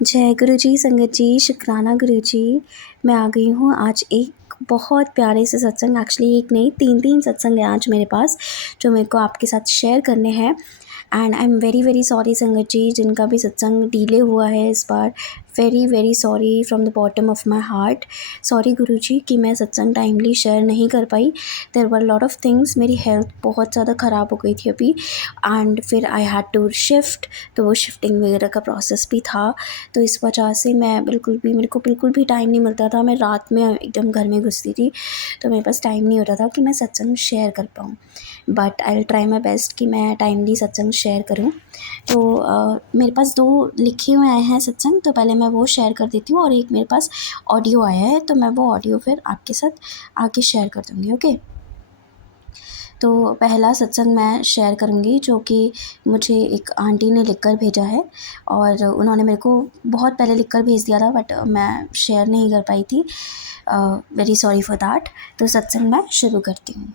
जय गुरु जी, संगत जी, शुक्राना गुरु जी। मैं आ गई हूँ आज एक बहुत प्यारे से सत्संग, एक्चुअली एक नहीं 3 सत्संग है आज मेरे पास जो मेरे को आपके साथ शेयर करने हैं। And I am very very sorry संगत जी, जिनका भी सत्संग डिले हुआ है इस बार, very very sorry from the bottom of my heart. Sorry गुरु जी कि मैं सत्संग टाइमली शेयर नहीं कर पाई। There were lot of things, मेरी हेल्थ बहुत ज़्यादा ख़राब हो गई थी अभी, एंड फिर आई हैड टू शिफ्ट, तो वो शिफ्टिंग वगैरह का प्रोसेस भी था। तो इस वजह से मेरे को बिल्कुल भी टाइम नहीं मिलता था। मैं रात में एकदम घर में घुसती थी, तो मेरे पास टाइम नहीं होता था कि मैं सत्संग शेयर कर पाऊँ। But I will try my best कि मैं टाइमली सत्संग शेयर करूँ। तो मेरे पास 2 लिखे हुए आए हैं सत्संग, तो पहले मैं वो शेयर कर देती हूँ, और एक मेरे पास ऑडियो आया है, तो मैं वो ऑडियो फिर आपके साथ आके शेयर कर दूँगी। ओके, तो पहला सत्संग मैं शेयर करूँगी जो कि मुझे एक आंटी ने लिखकर भेजा है, और उन्होंने मेरे को बहुत पहले लिखकर भेज दिया था, बट मैं शेयर नहीं कर पाई थी। Very sorry for that. तो सत्संग मैं शुरू करती हूँ।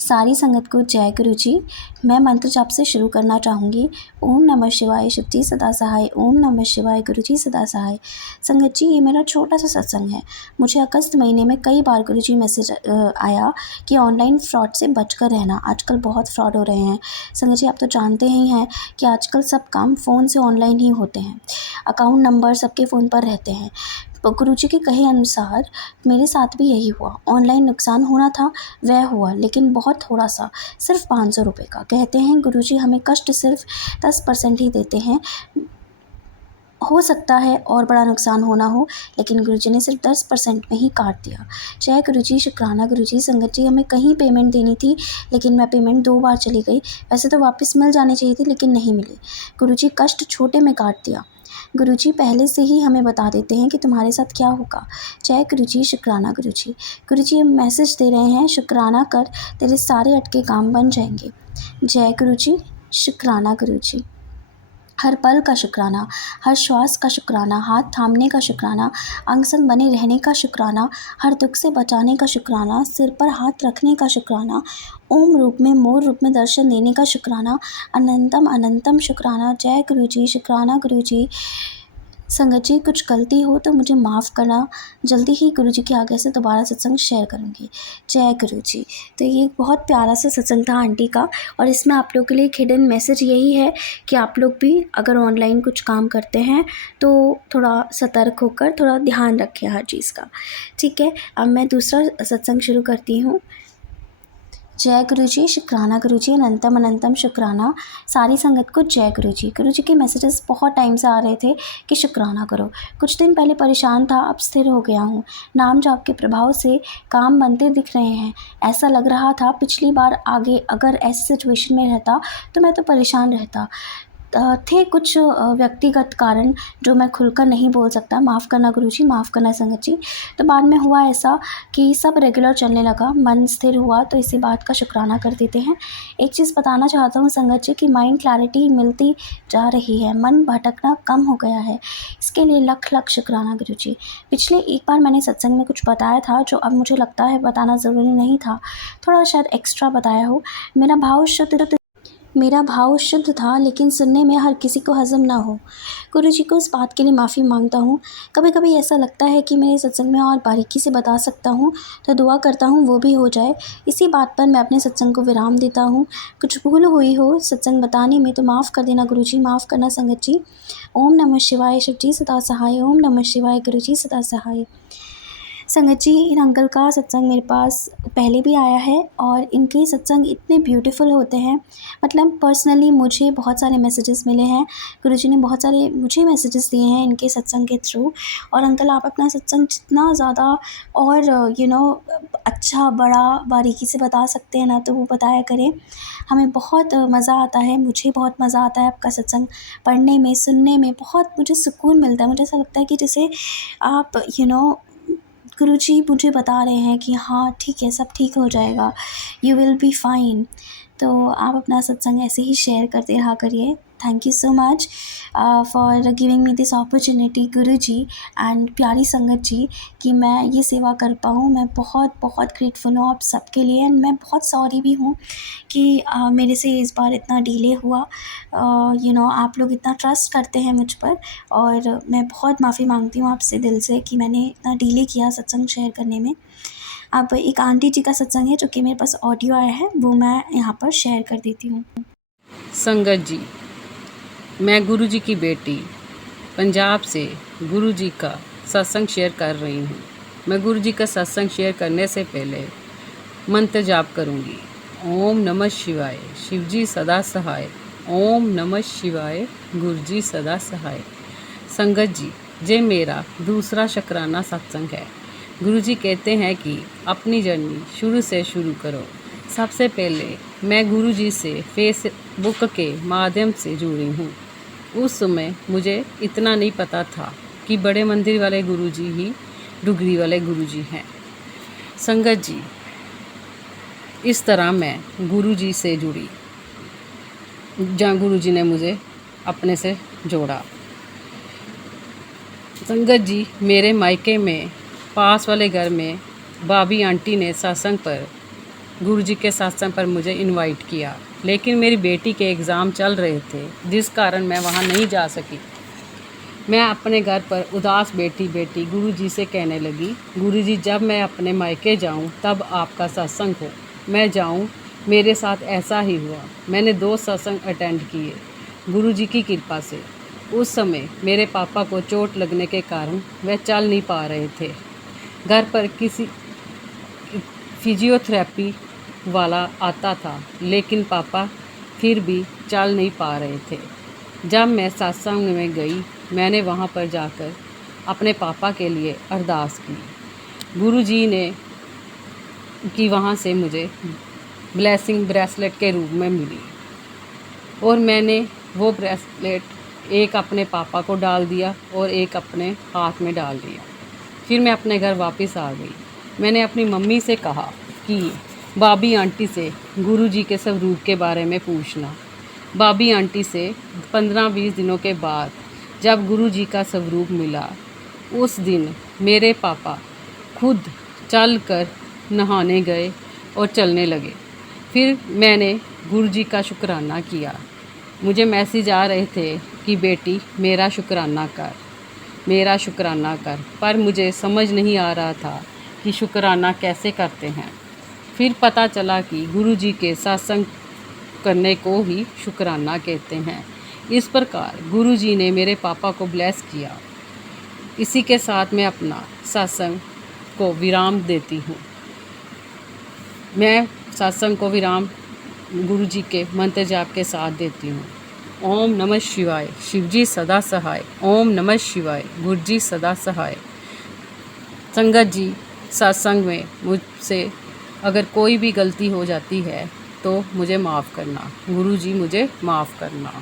सारी संगत को जय गुरु जी। मैं मंत्र जाप से शुरू करना चाहूँगी। ओम नमः शिवाय, शिव जी सदा सहाय। ओम नमः शिवाय, गुरु जी सदा सहाय। संगत जी, ये मेरा छोटा सा सत्संग है। मुझे अगस्त महीने में कई बार गुरु जी मैसेज आया कि ऑनलाइन फ्रॉड से बचकर रहना, आजकल बहुत फ्रॉड हो रहे हैं। संगत जी, आप तो जानते ही हैं कि आजकल सब काम फ़ोन से ऑनलाइन ही होते हैं, अकाउंट नंबर सबके फ़ोन पर रहते हैं। तो गुरु जी के कहे अनुसार मेरे साथ भी यही हुआ। ऑनलाइन नुकसान होना था वह हुआ, लेकिन बहुत थोड़ा सा, सिर्फ 500 रुपये का। कहते हैं गुरु जी हमें कष्ट सिर्फ 10% ही देते हैं। हो सकता है और बड़ा नुकसान होना हो, लेकिन गुरुजी ने सिर्फ 10% में ही काट दिया। जय गुरुजी, शुक्राना गुरुजी। संगत जी, हमें कहीं पेमेंट देनी थी, लेकिन मैं पेमेंट 2 बार चली गई। वैसे तो वापस मिल जानी चाहिए थी, लेकिन नहीं मिली। गुरुजी कष्ट छोटे में काट दिया। गुरुजी पहले से ही हमें बता देते हैं कि तुम्हारे साथ क्या होगा। जय गुरुजी, शुक्राना गुरुजी। गुरुजी हम मैसेज दे रहे हैं, शुक्राना कर, तेरे सारे अटके काम बन जाएंगे। जय गुरुजी, शुक्राना गुरुजी। हर पल का शुक्राना, हर श्वास का शुक्राना, हाथ थामने का शुक्राना, अंग संग बने रहने का शुक्राना, हर दुख से बचाने का शुक्राना, सिर पर हाथ रखने का शुक्राना, ओम रूप में मोर रूप में दर्शन देने का शुक्राना, अनंतम अनंतम शुक्राना। जय गुरु जी, शुक्राना गुरु जी। संगत जी, कुछ गलती हो तो मुझे माफ़ करना। जल्दी ही गुरु जी के आगे से दोबारा सत्संग शेयर करूँगी। जय गुरु जी। तो ये एक बहुत प्यारा सा सत्संग था आंटी का, और इसमें आप लोगों के लिए एक हिडन मैसेज यही है कि आप लोग भी अगर ऑनलाइन कुछ काम करते हैं तो थोड़ा सतर्क होकर थोड़ा ध्यान रखें हर चीज़ का। ठीक है, अब मैं दूसरा सत्संग शुरू करती हूँ। जय गुरु जी, शुक्राना गुरु जी, अनंतम अनंतम शुक्राना। सारी संगत को जय गुरु जी। गुरु जी के मैसेजेस बहुत टाइम से आ रहे थे कि शुक्राना करो। कुछ दिन पहले परेशान था, अब स्थिर हो गया हूँ। नाम जाप के प्रभाव से काम बनते दिख रहे हैं। ऐसा लग रहा था पिछली बार आगे अगर ऐसी सिचुएशन में रहता तो मैं तो परेशान रहता। थे कुछ व्यक्तिगत कारण जो मैं खुलकर नहीं बोल सकता। माफ़ करना गुरुजी, माफ़ करना संगत जी। तो बाद में हुआ ऐसा कि सब रेगुलर चलने लगा, मन स्थिर हुआ, तो इसी बात का शुक्राना कर देते हैं। एक चीज़ बताना चाहता हूँ संगत जी कि माइंड क्लैरिटी मिलती जा रही है, मन भटकना कम हो गया है। इसके लिए लख लख शुक्राना गुरुजी। पिछले एक बार मैंने सत्संग में कुछ बताया था जो अब मुझे लगता है बताना ज़रूरी नहीं था, थोड़ा शायद एक्स्ट्रा बताया हो। मेरा भाव शुद्ध था, लेकिन सुनने में हर किसी को हज़म ना हो। गुरु जी को इस बात के लिए माफ़ी मांगता हूँ। कभी कभी ऐसा लगता है कि मेरे सत्संग में और बारीकी से बता सकता हूँ, तो दुआ करता हूँ वो भी हो जाए। इसी बात पर मैं अपने सत्संग को विराम देता हूँ। कुछ भूल हुई हो सत्संग बताने में तो माफ़ कर देना गुरु जी, माफ़ करना संगत जी। ओम नमः शिवाय, शिव जी सदा सहाय। ओम नमः शिवाय, गुरु जी सदा सहाय। संगत जी, इन अंकल का सत्संग मेरे पास पहले भी आया है, और इनके सत्संग इतने ब्यूटीफुल होते हैं। मतलब पर्सनली मुझे बहुत सारे मैसेजेस मिले हैं, गुरुजी ने बहुत सारे मुझे मैसेजेस दिए हैं इनके सत्संग के थ्रू। और अंकल, आप अपना सत्संग जितना ज़्यादा और अच्छा बड़ा बारीकी से बता सकते हैं ना, तो वो बताया करें। हमें बहुत मज़ा आता है, मुझे बहुत मज़ा आता है आपका सत्संग पढ़ने में, सुनने में। बहुत मुझे सुकून मिलता है। मुझे ऐसा लगता है कि जैसे आप गुरुजी मुझे बता रहे हैं कि हाँ ठीक है, सब ठीक हो जाएगा, यू विल बी फाइन। तो आप अपना सत्संग ऐसे ही शेयर करते रहा करिए। Thank you so much for giving me this opportunity Guru ji and प्यारी संगत जी कि मैं ये सेवा कर पाऊँ। मैं बहुत बहुत ग्रेटफुल हूँ आप सबके लिए एंड मैं बहुत सॉरी भी हूँ कि मेरे से इस बार इतना डिले हुआ। आप लोग इतना ट्रस्ट करते हैं मुझ पर और मैं बहुत माफ़ी मांगती हूँ आपसे दिल से कि मैंने इतना डिले किया सत्संग शेयर करने में। अब एक आंटी जी का सत्संग है जो कि मेरे पास ऑडियो आया है, वो मैं यहाँ पर शेयर कर देती हूँ। संगत जी, मैं गुरु जी की बेटी पंजाब से गुरु जी का सत्संग शेयर कर रही हूँ। मैं गुरु जी का सत्संग शेयर करने से पहले मंत्र जाप करूँगी। ओम नमः शिवाय, शिव जी सदा सहाय। ओम नमः शिवाय, गुरु जी सदा सहाय। संगत जी, ये मेरा दूसरा शुक्राना सत्संग है। गुरु जी कहते हैं कि अपनी जर्नी शुरू से शुरू करो। सबसे पहले मैं गुरु जी से फेसबुक के माध्यम से जुड़ी हूँ। उस समय मुझे इतना नहीं पता था कि बड़े मंदिर वाले गुरु जी ही डुगरी वाले गुरु जी हैं। संगत जी, इस तरह मैं गुरु जी से जुड़ी जहाँ गुरु जी ने मुझे अपने से जोड़ा। संगत जी, मेरे मायके में पास वाले घर में भाभी आंटी ने सत्संग पर गुरु जी के सत्संग पर मुझे इनवाइट किया, लेकिन मेरी बेटी के एग्ज़ाम चल रहे थे जिस कारण मैं वहाँ नहीं जा सकी। मैं अपने घर पर उदास बैठी गुरु जी से कहने लगी, गुरु जी जब मैं अपने मायके जाऊँ तब आपका सत्संग हो, मैं जाऊँ। मेरे साथ ऐसा ही हुआ। मैंने 2 सत्संग अटेंड किए गुरु जी की कृपा से। उस समय मेरे पापा को चोट लगने के कारण वह चल नहीं पा रहे थे। घर पर किसी फिजियोथेरेपी वाला आता था, लेकिन पापा फिर भी चल नहीं पा रहे थे। जब मैं सत्संग में गई, मैंने वहाँ पर जाकर अपने पापा के लिए अरदास की। गुरु जी ने कि वहाँ से मुझे ब्लेसिंग ब्रेसलेट के रूप में मिली और मैंने वो ब्रेसलेट एक अपने पापा को डाल दिया और एक अपने हाथ में डाल दिया। फिर मैं अपने घर वापस आ गई। मैंने अपनी मम्मी से कहा कि भाभी आंटी से गुरु जी के स्वरूप के बारे में पूछना। भाभी आंटी से 15-20 दिनों के बाद जब गुरु जी का स्वरूप मिला, उस दिन मेरे पापा खुद चल कर नहाने गए और चलने लगे। फिर मैंने गुरु जी का शुक्राना किया। मुझे मैसेज आ रहे थे कि बेटी मेरा शुक्राना कर, मेरा शुक्राना कर, पर मुझे समझ नहीं आ रहा था कि शुक्राना कैसे करते हैं। फिर पता चला कि गुरु जी के सत्संग करने को ही शुक्राना कहते हैं। इस प्रकार गुरु जी ने मेरे पापा को ब्लेस किया। इसी के साथ मैं अपना सत्संग को विराम देती हूँ। मैं सत्संग को विराम गुरु जी के मंत्र जाप के साथ देती हूँ। ओम नमः शिवाय, शिव जी सदा सहाय। ओम नमः शिवाय, गुरु जी सदा सहाय। संगत जी, सत्संग में मुझसे अगर कोई भी गलती हो जाती है तो मुझे माफ़ करना। गुरु जी मुझे माफ़ करना।